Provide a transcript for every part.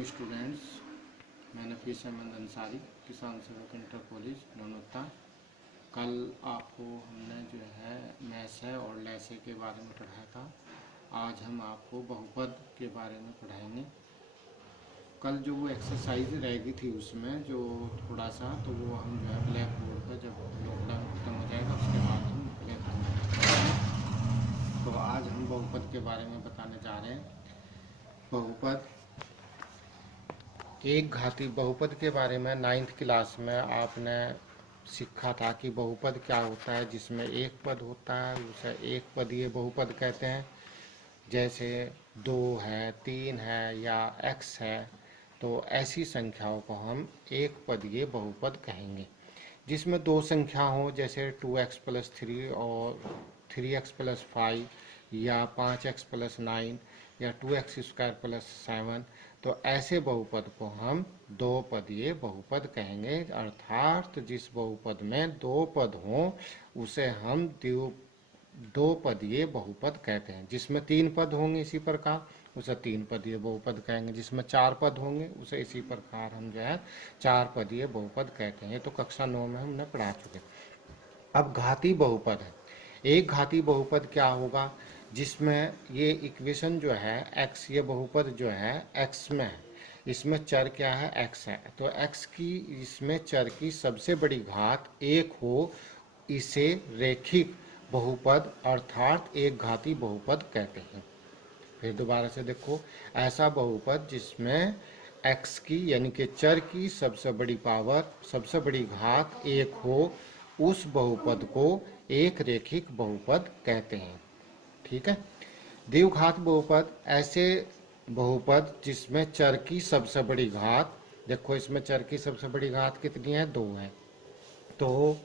Dear students, मैं नफीस अहमद अंसारी, किसान सेवक इंटर कॉलेज मनोता। कल आपको हमने जो है मैसे और लैसे के बारे में पढ़ाया था। आज हम आपको बहुपद के बारे में पढ़ाएंगे। कल जो वो एक्सरसाइज रह गई थी उसमें जो थोड़ा सा, तो वो हम जो है ब्लैक बोर्ड पर जब लॉकडाउन खत्म हो जाएगा उसके बाद हम ब्लैक बोर्ड पर पढ़ाएंगे। तो आज हम बहुपद के बारे में बताने जा रहे हैं। बहुपद एक घाती बहुपद के बारे में 9th क्लास में आपने सीखा था कि बहुपद क्या होता है, जिसमें एक पद होता है उसे एक पदीय बहुपद कहते हैं। जैसे 2 है, 3 है या x है, तो ऐसी संख्याओं को हम एक पदीय बहुपद कहेंगे। जिसमें दो संख्या हो, जैसे 2x+3 और 3x+5 या 5x+9 या 2x² + 7, तो ऐसे बहुपद को हम दो पदीय बहुपद कहेंगे। अर्थात जिस बहुपद में दो पद हों उसे हम दो पदीय बहुपद कहते हैं। जिसमें 3 पद होंगे इसी प्रकार उसे 3 पदीय बहुपद कहेंगे। जिसमें 4 पद होंगे उसे इसी प्रकार हम जो है 4 पदीय बहुपद कहते हैं। तो कक्षा 9 में हमने पढ़ा चुके। अब घाती बहुपद है। एक घाती बहुपद क्या होगा, जिसमें ये इक्वेशन जो है x, ये बहुपद जो है x में है, इसमें चर क्या है, x है। तो x की इसमें चर की सबसे बड़ी घात 1 हो, इसे रेखिक बहुपद अर्थात एक घाती बहुपद कहते हैं। फिर दोबारा से देखो, ऐसा बहुपद जिसमें x की यानी कि चर की सबसे बड़ी पावर, सबसे बड़ी घात 1 हो, उस बहुपद को एक रेखिक बहुपद कहते हैं। ठीक है। द्विघात बहुपद ऐसे बहुपद जिसमें चर की सबसे बड़ी घात, देखो इसमें चर की सबसे बड़ी घात कितनी है, 2 है। तो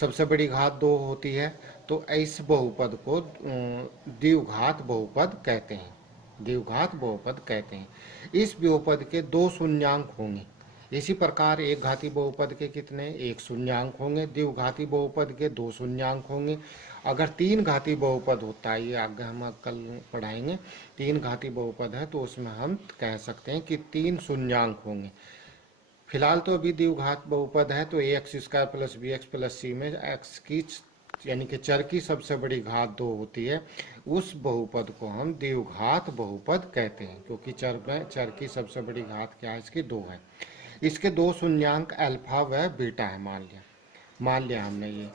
सबसे बड़ी घात 2 होती है, तो इस बहुपद को द्विघात बहुपद कहते हैं। द्विघात बहुपद कहते हैं। इस बहुपद के 2 शून्यांक होंगे। इसी प्रकार एक घाती बहुपद के कितने, 1 शून्यांक होंगे। द्विघाती बहुपद के 2 शून्यांक होंगे। अगर 3 घाती बहुपद होता है, ये आगे हम कल पढ़ाएंगे, 3 घाती बहुपद है तो उसमें हम कह सकते हैं कि 3 शून्यांक होंगे। फिलहाल तो अभी द्विघात बहुपद है, तो ax² + bx + c में x की यानी कि चर की सबसे बड़ी घात 2 होती है। उस बहुपद को हम द्विघात बहुपद कहते हैं, क्योंकि चर की सबसे बड़ी घात क्या है, इसकी 2 है। इसके 2 शून्यांक अल्फा व बीटा है। मान लिया हमने ये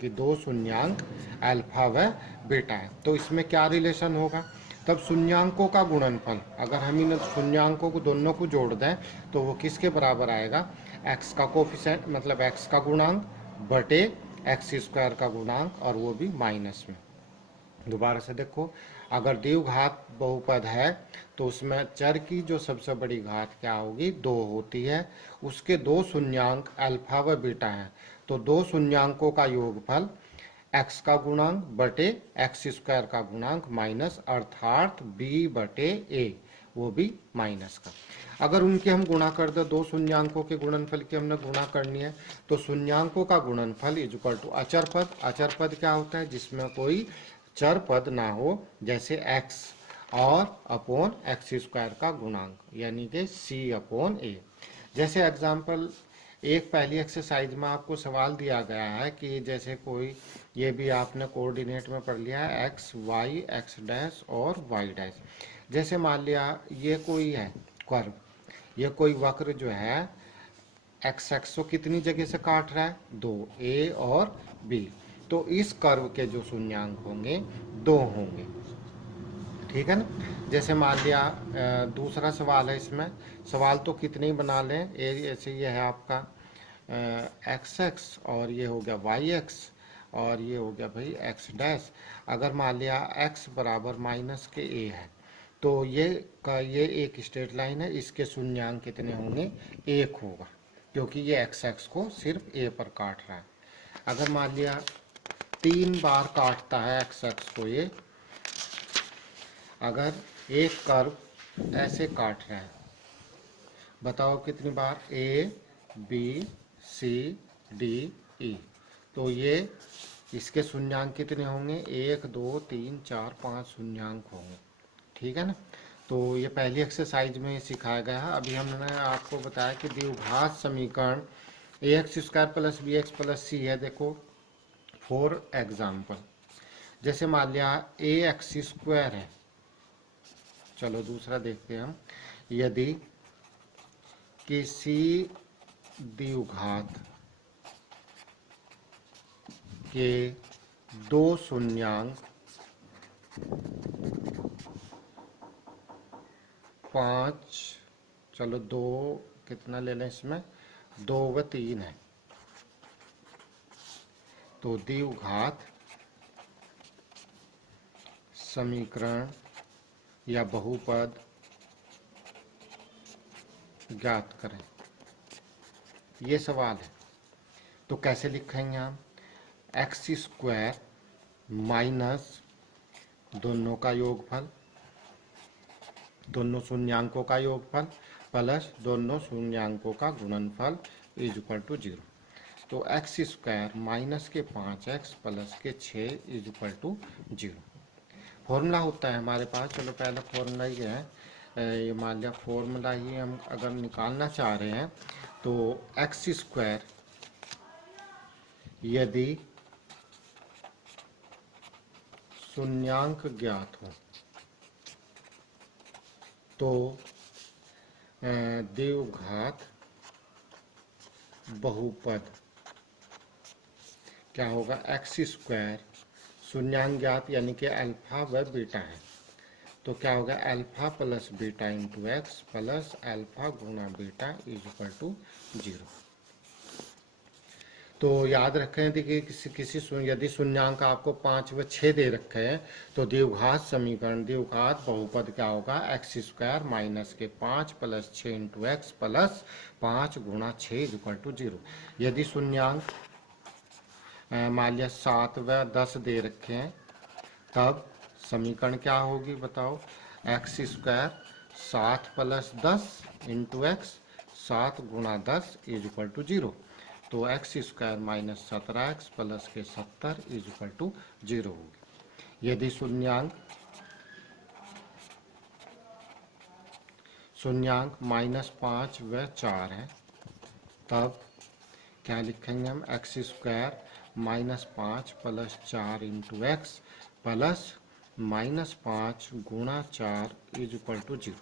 कि 2 शून्यांक अल्फा व बीटा है। तो इसमें क्या रिलेशन होगा, तब शून्यांकों का गुणनफल, अगर हम इन शून्यांकों को दोनों को जोड़ दें तो वो किसके बराबर आएगा, x का कोफिशिएंट मतलब x का गुणांक बटे x² का गुणांक, और वो भी माइनस में। दोबारा से देखो, अगर द्विघात बहुपद है तो उसमें चर की जो सबसे बड़ी घात क्या होगी, 2 होती है। उसके 2 शून्यांक अल्फा व बीटा है, तो 2 शून्यांकों का योगफल x का गुणांक बटे x² का गुणांक माइनस, अर्थात b बटे a, वो भी माइनस का। अगर उनके हम गुणा कर दे, 2 शून्यांकों के गुणनफल की हमने गुणा करनी है, तो शून्यांकों का गुणनफल इक्वल टू अचर पद। अचर पद क्या होता है, जिसमें कोई चर पद ना हो, जैसे x और अपॉन x² का गुणांक यानी कि c/a। जैसे एग्जाम्पल एक पहली एक्सरसाइज में आपको सवाल दिया गया है कि जैसे कोई, ये भी आपने कोऑर्डिनेट में पढ़ लिया है, x y x' और y'। जैसे मान लिया ये कोई है कर्व, ये कोई वक्र जो है एक्स एक्स को कितनी जगह से काट रहा है, 2, a और b। तो इस कर्व के जो शून्यांक होंगे 2 होंगे। ठीक है ना। जैसे मान लिया दूसरा सवाल है, इसमें सवाल तो कितने ही बना लें, ऐसे ये है आपका एक्स एक्स और ये हो गया वाई एक्स और ये हो गया भाई x'। अगर मान लिया x बराबर माइनस के a है, तो ये एक स्ट्रेट लाइन है, इसके शून्यांक कितने होंगे, 1 होगा, क्योंकि ये एक्स एक्स को सिर्फ a पर काट रहा है। अगर मान लिया 3 बार काटता है एक्स एक्स को ये, अगर एक कर्व ऐसे काट रहा है, बताओ कितनी बार, a b c d e, तो ये इसके शून्यांक कितने होंगे, 1 2 3 4 5 शून्यांक होंगे। ठीक है ना। तो ये पहली एक्सरसाइज में सिखाया गया है। अभी हमने आपको बताया कि द्विघात समीकरण a x square plus b x plus c है। देखो फॉर एग्जाम्पल, जैसे मान लिया ए एक्स स्क्वायर है। चलो दूसरा देखते हैं हम। यदि किसी द्विघात के दो शून्यांक 5, चलो 2 कितना ले लें इसमें, 2 व 3 है, तो द्विघात समीकरण या बहुपद ज्ञात करें, ये सवाल है। तो कैसे लिखेंगे हम, एक्स स्क्वायर माइनस दोनों का योगफल, दोनों शून्यांकों का योगफल प्लस दोनों शून्यांकों का गुणनफल इज इक्वल टू 0। तो एक्स स्क्वायर माइनस के 5x प्लस के 6 इज इक्वल टू 0। फॉर्मूला होता है हमारे पास। चलो पहले फॉर्मूला ही है, ये मान लिया फॉर्मूला ही हम अगर निकालना चाह रहे हैं तो एक्स स्क्वायर यदि शून्यांक ज्ञात हो तो द्विघात बहुपद क्या होगा, एक्स स्क्वायर शून्यांक ज्ञात यानी कि अल्फा व बीटा है, तो क्या होगा alpha plus beta into x plus alpha गुणा बीटा इज इक्वल टू 0। तो याद रखें देखिए किसी यदि शून्यांक आपको 5 व 6 दे रखे हैं तो द्विघात समीकरण द्विघात बहुपद क्या होगा, एक्स स्क्वायर माइनस के 5 प्लस 6 इंटू एक्स प्लस 5 गुणा 6 इज इक्वल टू 0। यदि शून्यांक मान लिया 7 व 10 दे रखे हैं तब समीकरण क्या होगी बताओ, x square 7 plus 10 into x 7 गुणा 10 इज इक्वल टू 0। तो x square minus 17x plus के 70 इज इक्वल टू 0 होगी। यदि शून्यांक माइनस 5 व 4 है तब क्या लिखेंगे हम, x square minus 5 plus 4 into x plus minus 5 गुणा 4 इज इक्वल टू 0।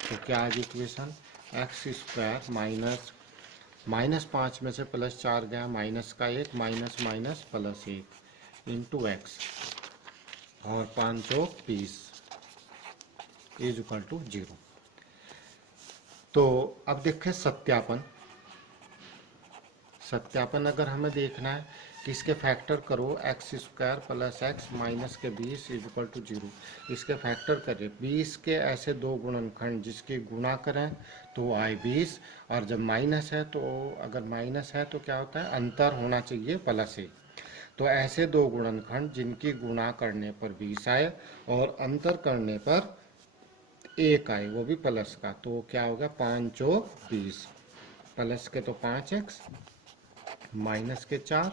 तो क्या आज इक्वेशन, एक्स स्क्वायर माइनस 5 में से प्लस 4 गया, माइनस का 1 minus minus plus 1 into x और 5 20 इज इक्वल टू 0। तो अब देखें सत्यापन अगर हमें देखना है कि इसके फैक्टर करो, x square plus x minus के 20 इज इक्वल टू 0। इसके फैक्टर करें 20 के ऐसे दो गुणनखंड जिसकी गुणा करें तो आए 20, और जब माइनस है तो अगर माइनस है तो क्या होता है, अंतर होना चाहिए प्लस 1। तो ऐसे दो गुणनखंड जिनकी गुणा करने पर 20 आए और अंतर करने पर 1 आए वो भी प्लस का, तो क्या होगा 5 और 20, प्लस के तो 5x माइनस के 4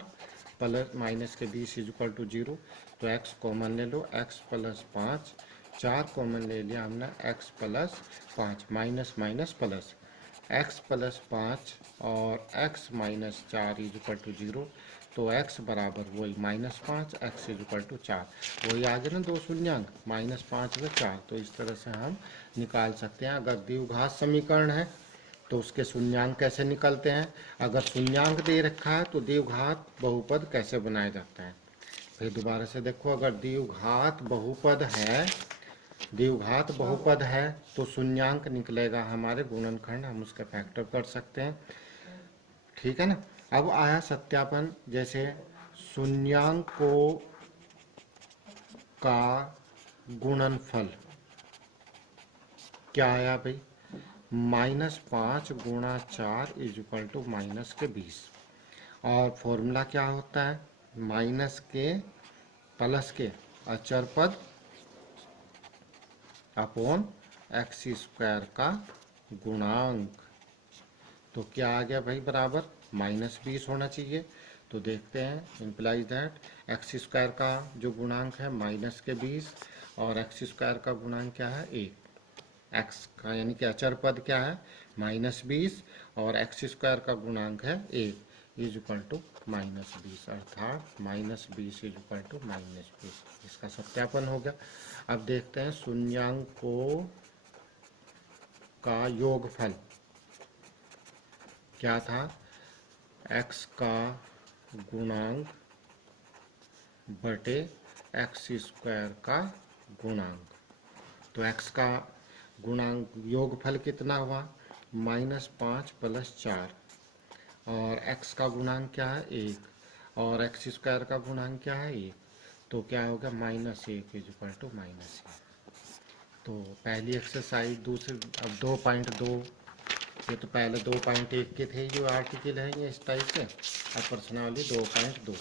प्लस माइनस के 20 इज इक्वल टू 0। तो x कॉमन ले लो, x प्लस 5, 4 कॉमन ले लिया हमने, x plus 5 minus minus plus, x plus 5 और x minus 4 is equal to 0। तो x बराबर वही minus 5, x is equal to 4, वही आ गया ना दो शून्यांक माइनस 5 व 4। तो इस तरह से हम निकाल सकते हैं। अगर द्विघात समीकरण है तो उसके शून्यांक कैसे निकलते हैं, अगर शून्यांक दे रखा है तो द्विघात बहुपद कैसे बनाया जाता है। फिर दोबारा से देखो, अगर द्विघात बहुपद है तो शून्यांक निकलेगा हमारे गुणनखंड, हम उसका फैक्टर कर सकते हैं, ठीक है ना। अब आया सत्यापन, जैसे शून्यांकों का गुणनफल क्या आया भाई, -5 गुणा 4 इज इक्वल टू माइनस के 20, और फॉर्मूला क्या होता है, माइनस के प्लस के अचर पद अपॉन एक्स स्क्वायर का गुणांक। तो क्या आ गया भाई, बराबर -20 होना चाहिए। तो देखते हैं, इम्प्लाइज दैट एक्स स्क्वायर का जो गुणांक है माइनस के 20 और एक्स स्क्वायर का गुणांक क्या है 1, एक्स का यानी कि अचर पद क्या है -20 और एक्स स्क्वायर का गुणांक है 1 इज इक्वल टू -20 अर्थात -20 इज इक्वल टू -20। इसका सत्यापन हो गया। अब देखते हैं शून्याङ्कों का योगफल क्या था, x का गुणांक बटे एक्स स्क्वायर का गुणांक। तो x का गुणांक योगफल कितना हुआ -5 + 4 और x का गुणांक क्या है 1 और एक्स स्क्वायर का गुणांक क्या है 1, तो क्या होगा -1 इज इक्वल टू -1। तो पहली एक्सरसाइज दूसरी, अब 2.2, ये तो पहले 2.1 के थे जो आर्टिकल है ये इस टाइप से। अब प्रश्नावली 2.2।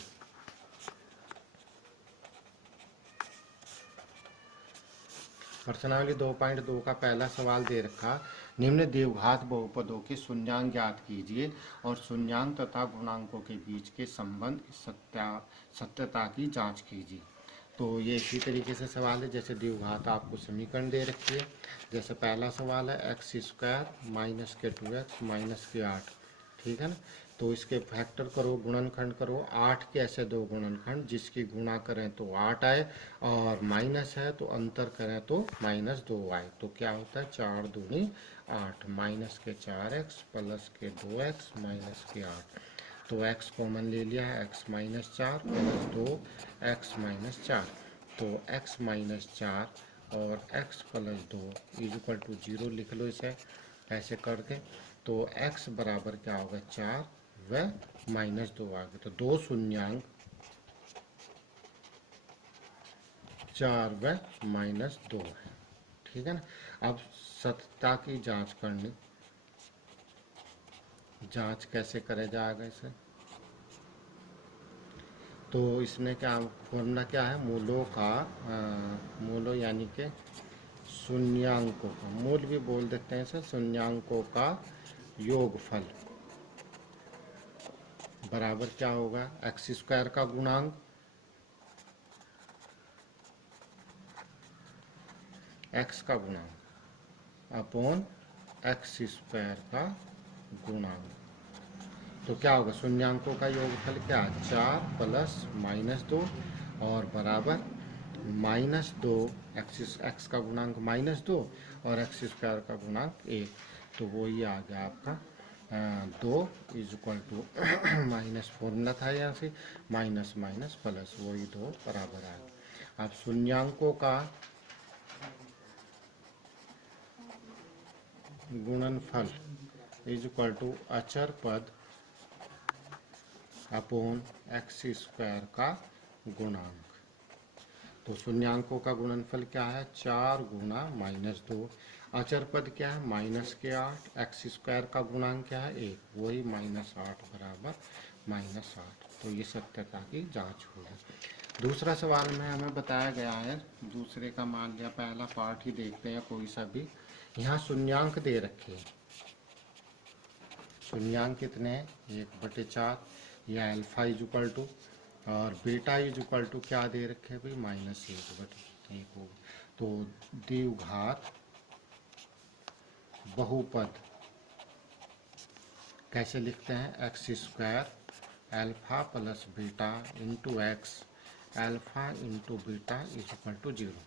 प्रश्नावली 2.2 का पहला सवाल दे रखा, निम्न द्विघात बहुपदों के शून्याङ्क ज्ञात कीजिए और शून्याङ्क तथा गुणांकों के बीच के संबंध सत्यता की जांच कीजिए। तो ये इसी तरीके से सवाल है जैसे द्विघात आपको समीकरण दे रखी है। जैसे पहला सवाल है x² -2x -8, ठीक है ना। तो इसके फैक्टर करो, गुणनखंड करो, 8 के ऐसे दो गुणनखंड जिसकी गुणा करें तो 8 आए और माइनस है तो अंतर करें तो -2 आए। तो क्या होता है 4 दूनी 8, -4x + 2x -8। तो x कॉमन ले लिया है, x -4 + 2x -4। तो x -4 और x + 2 इज इक्वल टू 0 लिख लो इसे ऐसे करके। तो x बराबर क्या होगा 4 व -2 आ गए। तो दो शून्याङ्क 4 व -2 है, ठीक है ना। अब सत्यता की जांच करनी, जांच कैसे करे जाएगा इसे। तो इसमें क्या फॉर्मूला क्या है, मूलों का मूलों यानी कि शून्याङ्कों का, मूल भी बोल देते हैं इसे, शून्याङ्कों का योगफल बराबर क्या होगा x² का गुणांक x का गुणांक अपॉन x² का गुणांक। तो क्या होगा शून्याङ्कों का योगफल क्या 4 + -2 और बराबर -2 x का गुणांक -2 और x² का गुणांक 1। तो वो ही आ गया आपका 2 is equal to minus formula था यहाँ से माइनस माइनस प्लस, वही 2 बराबर आ गया। अब शून्याङ्कों का गुणनफल इज इक्वल टू अचर पद अपॉन x² का गुणांक। तो शून्याङ्कों का गुणनफल क्या है 4 गुना -2, अचर पद क्या है -8, x² का गुणांक क्या है 1, वही -8 बराबर -8। तो ये सत्यता की जांच होगी। दूसरा सवाल में हमें बताया गया है, दूसरे का मान लिया, पहला पार्ट ही देखते हैं कोई सा भी। यहाँ शून्याङ्क दे रखे हैं, शून्याङ्क कितने हैं 1/4, या अल्फा इज इक्वल टू और बीटा इज इक्वल टू क्या दे रखे भाई -1/1 होगा। तो द्विघात बहुपद कैसे लिखते हैं x² alpha + beta × x alpha × beta is equal to 0,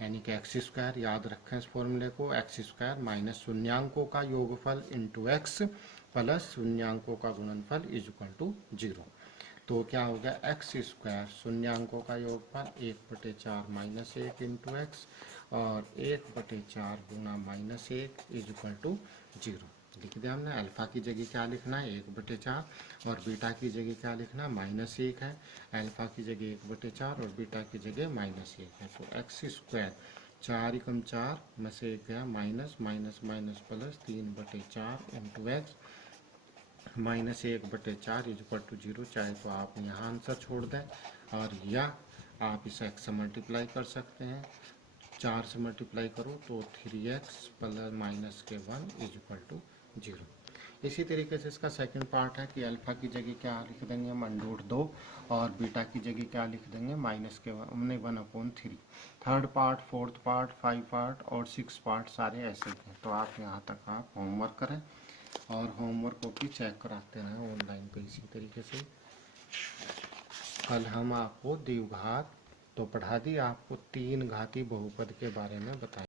यानी कि x² याद रखें इस फॉर्मूले को, x² माइनस शून्याङ्कों का योगफल × x प्लस शून्याङ्कों का गुणनफल इज इक्वल टू 0। तो क्या हो गया x² शून्याङ्कों का योगफल 1/4 -1 × x और 1/4 गुना -1 इज इक्वल टू 0। लिख दिया हमने। अल्फा की जगह क्या लिखना है 1/4 और बीटा की जगह क्या लिखना है -1 है। अल्फा की जगह 1/4 और बीटा की जगह -1 है। तो x² 4 × 4 में से 1 गया minus minus minus plus 3/4 × x -1/4 is equal to 0। चाहे तो आप यहाँ आंसर छोड़ दें और या आप इसे x से मल्टीप्लाई कर सकते हैं, 4 से मल्टीप्लाई करो तो 3x + -1 इज इक्वल टू 0। इसी तरीके से इसका सेकंड पार्ट है कि अल्फा की जगह क्या लिख देंगे हम √2 और बीटा की जगह क्या लिख देंगे -1/3। Third part, fourth part, 5 part और 6 पार्ट सारे ऐसे ही हैं। तो आप यहाँ तक आप होमवर्क करें और होमवर्क कॉपी चेक कराते रहें ऑनलाइन पे। इसी तरीके से कल हम आपको द्विघात तो पढ़ा दी, आपको 3 घाती बहुपद के बारे में बताएं।